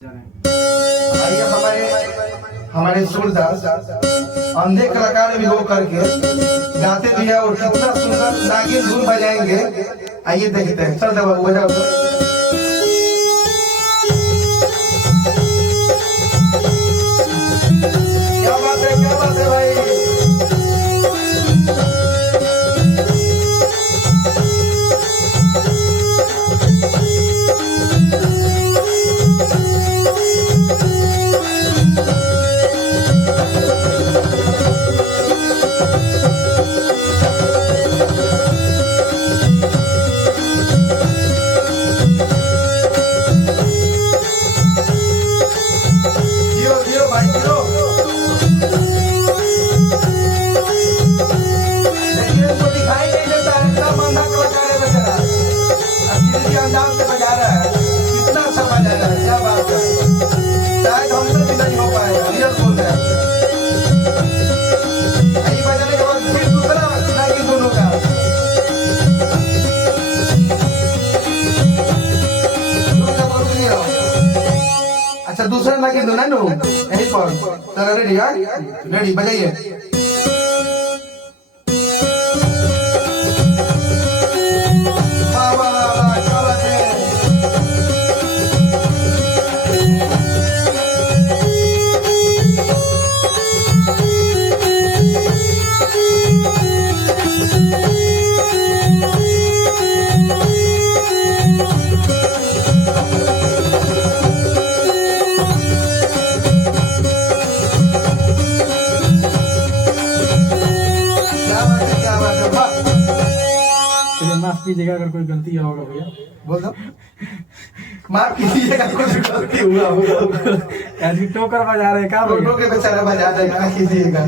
आइए हमारे सूरदास अंधे कलाकार भी हो करके गाते भी है और कितना सुंदर नागिन धुन बजाएंगे। आइए देखते हैं। चल दबा बजाओ तो। क्या बात है भाई। अंदाज से बजा रहा है, कितना अच्छा बजा रहा है। क्या बात है। शायद हमसे भी नहीं हो पाएगा। रियल बोल रहे हैं। यही बजाने के बाद फिर दूसरा नागिन दोनों का अच्छा दूसरा नागिन दोनों नो यही पर। चलो रेडी है, रेडी बजाइए। माफ कीजिएगा अगर कोई गलती होगा भैया। बोल दो। माफ कीजिएगा कुछ गलती हुआ होगा। ऐसी टोकर बजा रहे हैं क्या? टोकर के बेचारा बजा रहे हैं, माफ कीजिएगा।